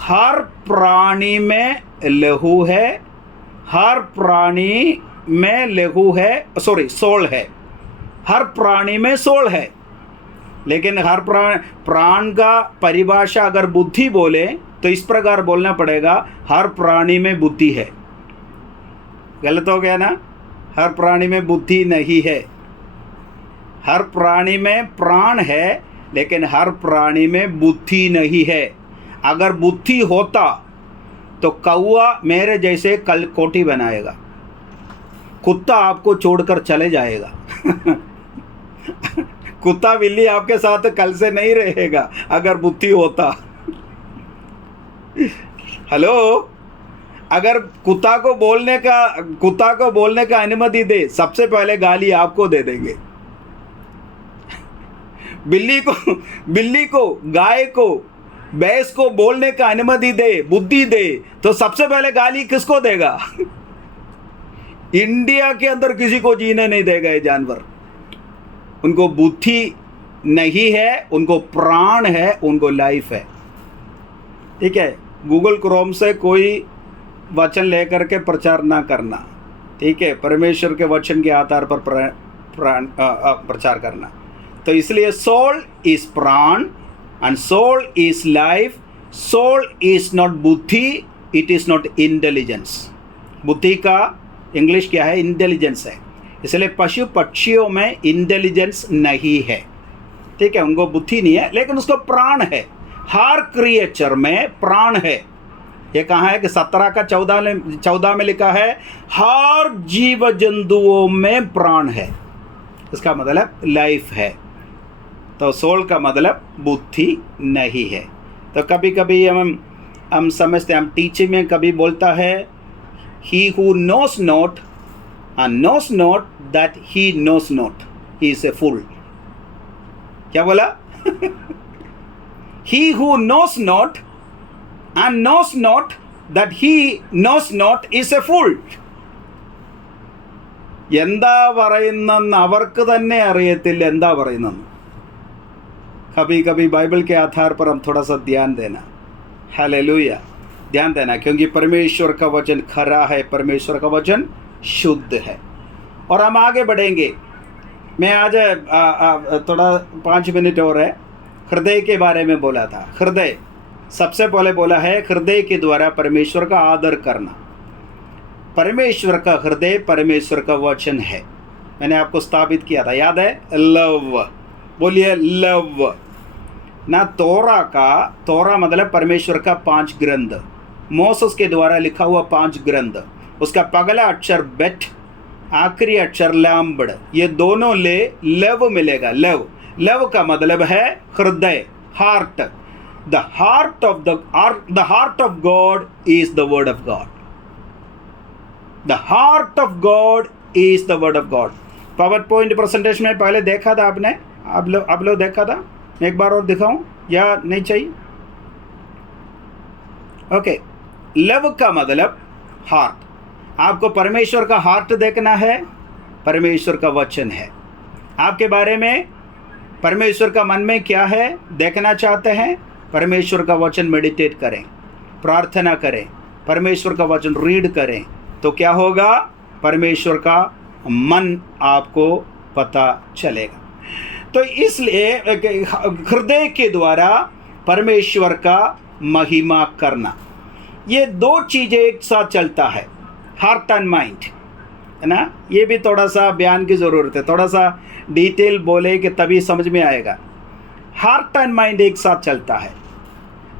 हर प्राणी में लहू है, हर प्राणी में लहू है, सोल है। हर प्राणी में सोल है। लेकिन हर प्राण का परिभाषा अगर बुद्धि बोले तो इस प्रकार बोलना पड़ेगा, हर प्राणी में बुद्धि है। गलत हो गया ना? हर प्राणी में बुद्धि नहीं है। हर प्राणी में प्राण है, लेकिन हर प्राणी में बुद्धि नहीं है। अगर बुद्धि होता तो कौवा मेरे जैसे कल कोठी बनाएगा, कुत्ता आपको छोड़कर चले जाएगा। कुत्ता बिल्ली आपके साथ कल से नहीं रहेगा अगर बुद्धि होता। हेलो, अगर कुत्ता को बोलने का अनुमति दे, सबसे पहले गाली आपको दे देंगे। बिल्ली को, गाय को, भैंस को बोलने का अनुमति दे, बुद्धि दे, तो सबसे पहले गाली किसको देगा? इंडिया के अंदर किसी को जीने नहीं देगा ये जानवर। उनको बुद्धि नहीं है, उनको प्राण है, उनको लाइफ है। ठीक है, गूगल क्रोम से कोई वचन लेकर के प्रचार ना करना। ठीक है, परमेश्वर के वचन के आधार पर प्रचार करना। तो इसलिए सोल इज प्राण and soul is life. Soul is not बुद्धि, इट इज नॉट इंटेलिजेंस। बुद्धि का इंग्लिश क्या है? इंटेलिजेंस है। इसलिए पशु पक्षियों में इंटेलिजेंस नहीं है। ठीक है, उनको बुद्धि नहीं है, लेकिन उसको प्राण है। हर क्रिएचर में प्राण है। ये कहाँ है कि 17 का 14 में लिखा है हर जीव जंतुओं में प्राण है, इसका मतलब लाइफ है। तो सोल का मतलब बुद्धि नहीं है। तो कभी कभी हम समझते हैं, हम टीचिंग में कभी बोलता है he who knows not and knows not that he knows not, he is a fool। क्या बोला? he who knows not and knows not that he knows not is a fool। എന്താ പറയുന്നെന്ന് അവർക്ക് തന്നെ അറിയത്തില്ല എന്താ പറയുന്നെന്ന്। कभी कभी बाइबल के आधार पर हम थोड़ा सा ध्यान देना, हालेलुया, ध्यान देना, क्योंकि परमेश्वर का वचन खरा है, परमेश्वर का वचन शुद्ध है। और हम आगे बढ़ेंगे। मैं आज थोड़ा 5 मिनट और है, हृदय के बारे में बोला था। हृदय सबसे पहले बोला है हृदय के द्वारा परमेश्वर का आदर करना। परमेश्वर का हृदय परमेश्वर का वचन है। मैंने आपको स्थापित किया था, याद है? लव, बोलिए लव ना। तोरा मतलब परमेश्वर का 5 ग्रंथ, मोसेस के द्वारा लिखा हुआ 5 ग्रंथ। उसका पगला अक्षर बेट, आखिरी अक्षर लैम्बड, ये दोनों ले लव मिलेगा। लव का मतलब है हृदय, heart. The heart of God is the word of God. The heart of God is the word of God. Power point presentation में पहले देखा था आपने, आप लोग देखा था? मैं एक बार और दिखाऊं या नहीं चाहिए? ओके, लव का मतलब हार्ट। आपको परमेश्वर का हार्ट देखना है, परमेश्वर का वचन है। आपके बारे में परमेश्वर का मन में क्या है देखना चाहते हैं, परमेश्वर का वचन मेडिटेट करें, प्रार्थना करें, परमेश्वर का वचन रीड करें, तो क्या होगा? परमेश्वर का मन आपको पता चलेगा। तो इसलिए हृदय के द्वारा परमेश्वर का महिमा करना, ये 2 चीज़ें एक साथ चलता है, हार्ट एंड माइंड, है ना। ये भी थोड़ा सा बयान की ज़रूरत है, थोड़ा सा डिटेल बोले कि तभी समझ में आएगा। हार्ट एंड माइंड एक साथ चलता है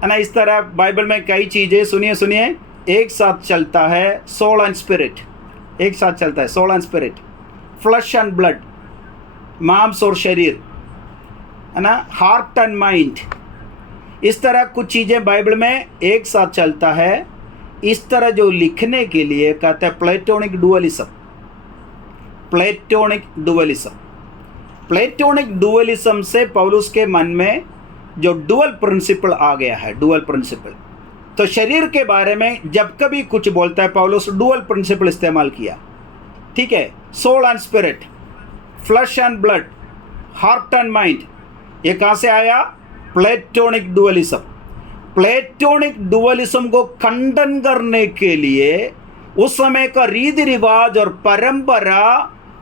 ना। इस तरह बाइबल में कई चीज़ें, सुनिए, एक साथ चलता है। सोल एंड स्पिरिट एक साथ चलता है, soul and spirit, flesh and blood, मांस और शरीर, है ना, हार्ट एंड माइंड। इस तरह कुछ चीज़ें बाइबल में एक साथ चलता है। इस तरह जो लिखने के लिए कहते हैं प्लेटोनिक डुअलिज्म। प्लेटोनिक डुअलिज्म से पौलुस के मन में जो डुअल प्रिंसिपल आ गया है, डुअल प्रिंसिपल। तो शरीर के बारे में जब कभी कुछ बोलता है पौलुस डुअल प्रिंसिपल इस्तेमाल किया, ठीक है। Soul and spirit, flesh and blood, heart and mind, ये कहाँ से आया? Platonic dualism. प्लेटोनिक डुअलिज्म को खंडन करने के लिए उस समय का रीति रिवाज और परंपरा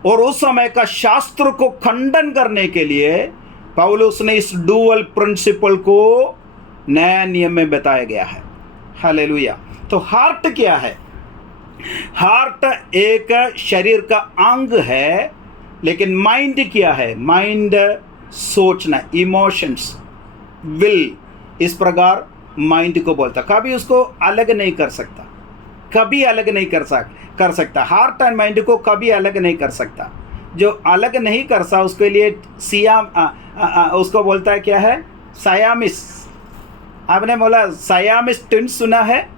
और उस समय का शास्त्र को खंडन करने के लिए पौलुस ने इस डुअल प्रिंसिपल को नया नियम में बताया गया है। हालेलुया। तो हार्ट क्या है? हार्ट एक शरीर का अंग है, लेकिन माइंड क्या है? माइंड सोचना, इमोशंस, विल, इस प्रकार माइंड को बोलता। कभी उसको अलग नहीं कर सकता, कभी अलग नहीं कर सकता। हार्ट एंड माइंड को कभी अलग नहीं कर सकता। जो अलग नहीं कर सकता उसके लिए उसको बोलता है क्या है? सायामिस। आपने बोला सायामिस ट्विंस सुना है?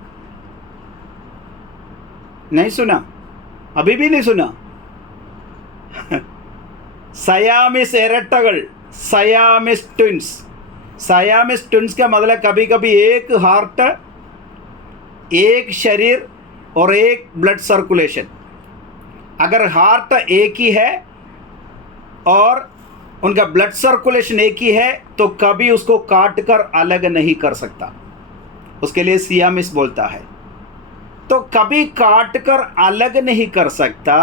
नहीं सुना? अभी भी नहीं सुना? सायामिस एरटगल, सायामिस ट्विंस। सायामिस ट्विंस का मतलब कभी कभी एक हार्ट, एक शरीर और एक ब्लड सर्कुलेशन। अगर हार्ट एक ही है और उनका ब्लड सर्कुलेशन एक ही है तो कभी उसको काट कर अलग नहीं कर सकता, उसके लिए सियामिस बोलता है। तो कभी काट कर अलग नहीं कर सकता।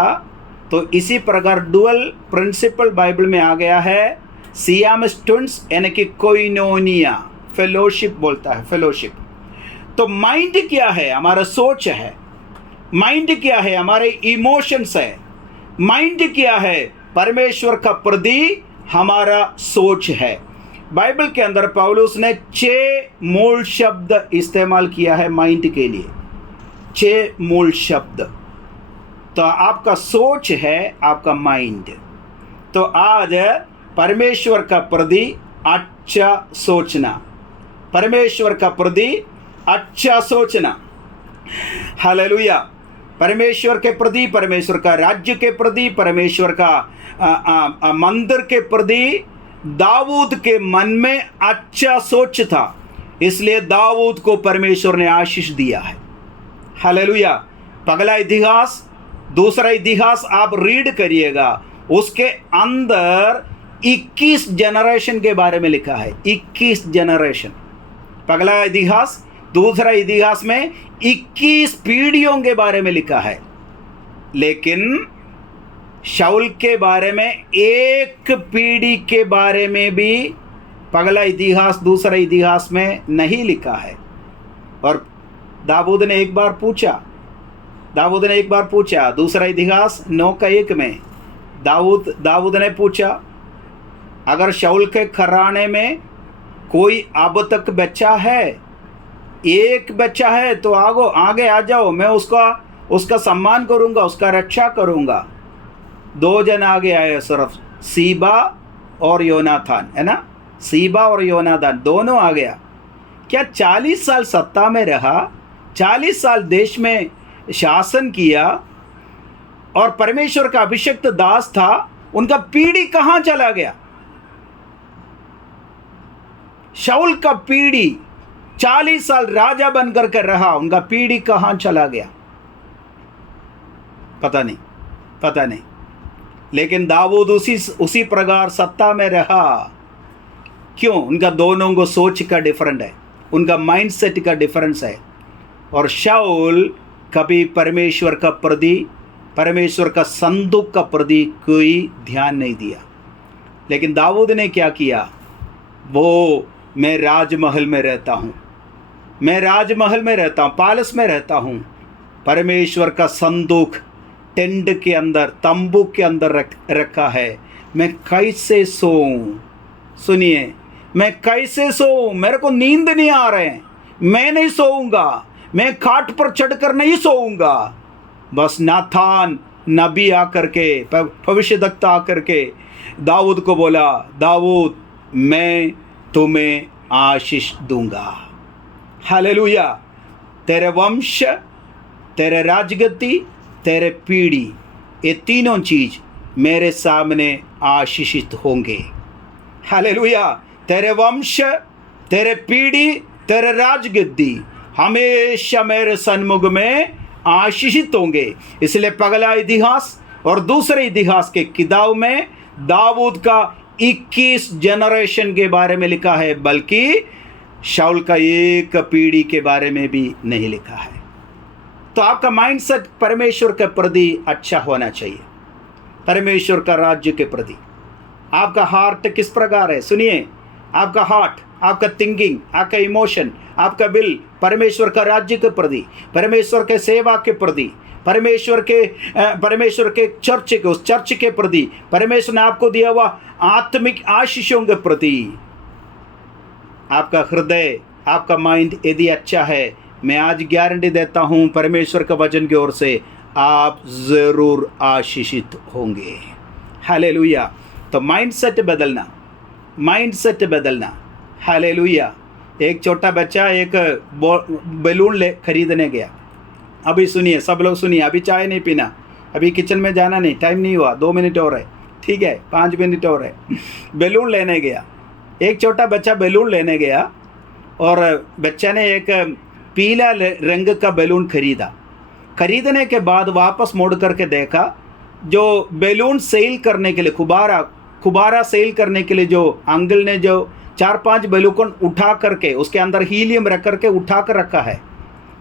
तो इसी प्रकार डुअल प्रिंसिपल बाइबल में आ गया है। सियामिस ट्विंस यानी कि कोइनोनिया, फेलोशिप बोलता है, फेलोशिप। तो माइंड क्या है? हमारा सोच है। माइंड क्या है? हमारे इमोशंस है। माइंड क्या है? परमेश्वर का प्रति हमारा सोच है। बाइबल के अंदर पौलुस ने 6 मूल शब्द इस्तेमाल किया है माइंड के लिए, 6 मूल शब्द। तो आपका सोच है आपका माइंड। तो आज परमेश्वर का प्रति अच्छा सोचना, परमेश्वर का प्रति अच्छा सोचना, हालेलुया। परमेश्वर के प्रति, परमेश्वर का राज्य के प्रति, परमेश्वर का मंदिर के प्रति दाऊद के मन में अच्छा सोच था, इसलिए दाऊद को परमेश्वर ने आशीष दिया है, हालेलुया। पगला इतिहास, दूसरा इतिहास आप रीड करिएगा, उसके अंदर 21 जनरेशन के बारे में लिखा है, 21 जनरेशन। पगला इतिहास, दूसरा इतिहास में 21 पीढ़ियों के बारे में लिखा है, लेकिन शाऊल के बारे में एक पीढ़ी के बारे में भी पगला इतिहास, दूसरा इतिहास में नहीं लिखा है। और दाऊद ने एक बार पूछा, दूसरा इतिहास 9:1 में दाऊद ने पूछा, अगर शाऊल के घराने में कोई अब तक बच्चा है, एक बच्चा है, तो आगे आ जाओ, मैं उसका सम्मान करूंगा, उसका रक्षा करूंगा। 2 जन आगे आए सिर्फ, सीबा और योनाथान, है ना, सीबा और योनाथान दोनों आ गया। क्या 40 साल सत्ता में रहा, 40 साल देश में शासन किया और परमेश्वर का अभिषिक्त दास था, उनका पीढ़ी कहां चला गया? शाऊल का पीढ़ी 40 साल राजा बनकर कर रहा, उनका पीढ़ी कहां चला गया? पता नहीं। लेकिन दाऊद उसी प्रकार सत्ता में रहा। क्यों? उनका दोनों को सोच का डिफरेंट है, उनका माइंडसेट का डिफरेंस है। और शाऊल कभी परमेश्वर का प्रति, परमेश्वर का संदूक का प्रति कोई ध्यान नहीं दिया। लेकिन दाऊद ने क्या किया? मैं राजमहल में रहता हूँ, पैलेस में रहता हूँ, परमेश्वर का संदूक टेंट के अंदर, तंबू के अंदर रखा है, मैं कैसे सोऊं? सुनिए, मैं कैसे सोऊं? मेरे को नींद नहीं आ रहे हैं, मैं नहीं सोऊंगा, मैं खाट पर चढ़कर नहीं सोऊंगा। बस नाथान नबी आकर के, भविष्यद्वक्ता आकर के दाऊद को बोला, दाऊद मैं तुम्हें आशीष दूंगा, हालेलुया। तेरे वंश, तेरे राजगद्दी, तेरे पीढ़ी, ये तीनों चीज मेरे सामने आशीषित होंगे, हालेलुया। तेरे वंश, तेरे पीढ़ी, तेरे राजगद्दी हमेशा मेरे सन्मुख में आशीषित होंगे। इसलिए पगला इतिहास और दूसरे इतिहास के किताब में दाऊद का 21 जनरेशन के बारे में लिखा है, बल्कि शाऊल का एक पीढ़ी के बारे में भी नहीं लिखा है। तो आपका माइंडसेट परमेश्वर के प्रति अच्छा होना चाहिए, परमेश्वर का राज्य के प्रति। आपका हार्ट किस प्रकार है? सुनिए, आपका हार्ट, आपका थिंकिंग, आपका इमोशन, आपका विल परमेश्वर का राज्य के प्रति, परमेश्वर के सेवा के प्रति, परमेश्वर के चर्च के, उस चर्च के प्रति, परमेश्वर ने आपको दिया हुआ आत्मिक आशीषों के प्रति आपका हृदय, आपका माइंड यदि अच्छा है, मैं आज गारंटी देता हूं परमेश्वर का वचन की ओर से आप जरूर आशीषित होंगे, हालेलुया। तो माइंडसेट बदलना, हालेलुया। एक छोटा बच्चा एक बैलून खरीदने गया। अभी सुनिए, सब लोग सुनिए, अभी चाय नहीं पीना, अभी किचन में जाना नहीं, टाइम नहीं हुआ, 2 मिनट और है, ठीक है, 5 मिनट और है। बैलून लेने गया, एक छोटा बच्चा बैलून लेने गया और बच्चा ने एक पीला रंग का बैलून खरीदने के बाद वापस मोड़ करके देखा, जो बैलून सेल करने के लिए, खुबारा सेल करने के लिए जो अंकल ने जो 4-5 बैलून उठा करके उसके अंदर हीलियम रख करके उठा कर रखा है,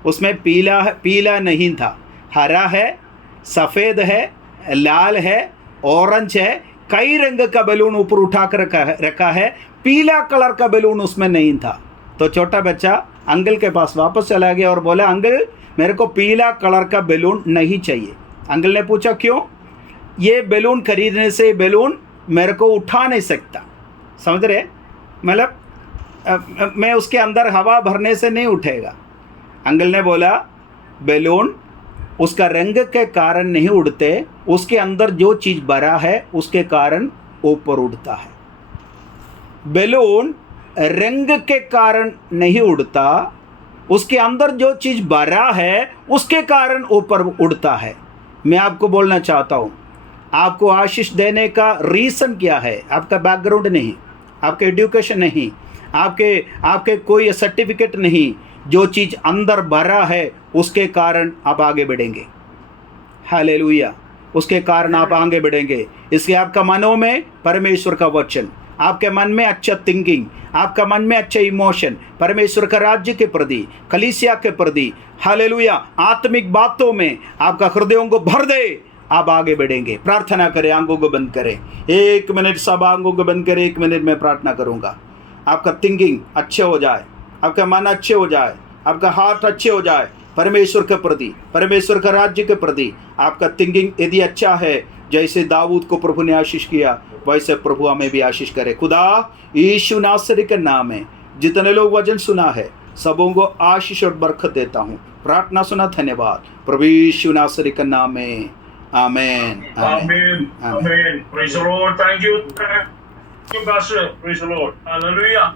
उसमें पीला नहीं था, हरा है, सफ़ेद है, लाल है, ऑरेंज है, कई रंग का बैलून ऊपर उठा कर रखा है, पीला कलर का बैलून उसमें नहीं था। तो छोटा बच्चा अंकल के पास वापस चला गया और बोला, अंकल मेरे को पीला कलर का बैलून नहीं चाहिए। अंकल ने पूछा क्यों? ये बैलून खरीदने से बैलून मेरे को उठा नहीं सकता, समझ रहे? मतलब मैं उसके अंदर हवा भरने से नहीं उठेगा। अंकल ने बोला बैलून उसका रंग के कारण नहीं उड़ते, उसके अंदर जो चीज़ भरा है उसके कारण ऊपर उड़ता है। बैलून रंग के कारण नहीं उड़ता, उसके अंदर जो चीज़ भरा है उसके कारण ऊपर उड़ता है। मैं आपको बोलना चाहता हूँ, आपको आशीष देने का रीज़न क्या है? आपका बैकग्राउंड नहीं, आपके एजुकेशन नहीं, आपके कोई सर्टिफिकेट नहीं। जो चीज़ अंदर भरा है उसके कारण आप आगे बढ़ेंगे। हालेलुया, उसके कारण आप आगे बढ़ेंगे। इसलिए आपका मनों में परमेश्वर का वचन, आपके मन में अच्छा थिंकिंग, आपका मन में अच्छा इमोशन परमेश्वर का राज्य के प्रति, कलीसिया के प्रति, हालेलुया, आत्मिक बातों में आपका हृदयों को भर दे, आप आगे बढ़ेंगे। प्रार्थना करें, आंखों को बंद करें 1 मिनट, सब आंखों को बंद करें। 1 मिनट में प्रार्थना करूंगा। आपका थिंकिंग अच्छे हो जाए, आपका मन अच्छे हो जाए, आपका हार्ट अच्छे हो जाए परमेश्वर के प्रति, परमेश्वर का राज्य के प्रति। आपका थिंकिंग यदि अच्छा है, जैसे दाऊद को प्रभु ने आशीष किया, वैसे प्रभु हमें भी आशीष करे। खुदा यीशु नासरी के नाम में जितने लोग वचन सुना है सबों को आशीष और बरकत देता हूँ। प्रार्थना सुना, धन्यवाद प्रभु यीशु नासरी के नाम में, आमेन Amen. Amen. Praise the Lord. Thank you. Thank you, Pastor. Praise the Lord. Hallelujah.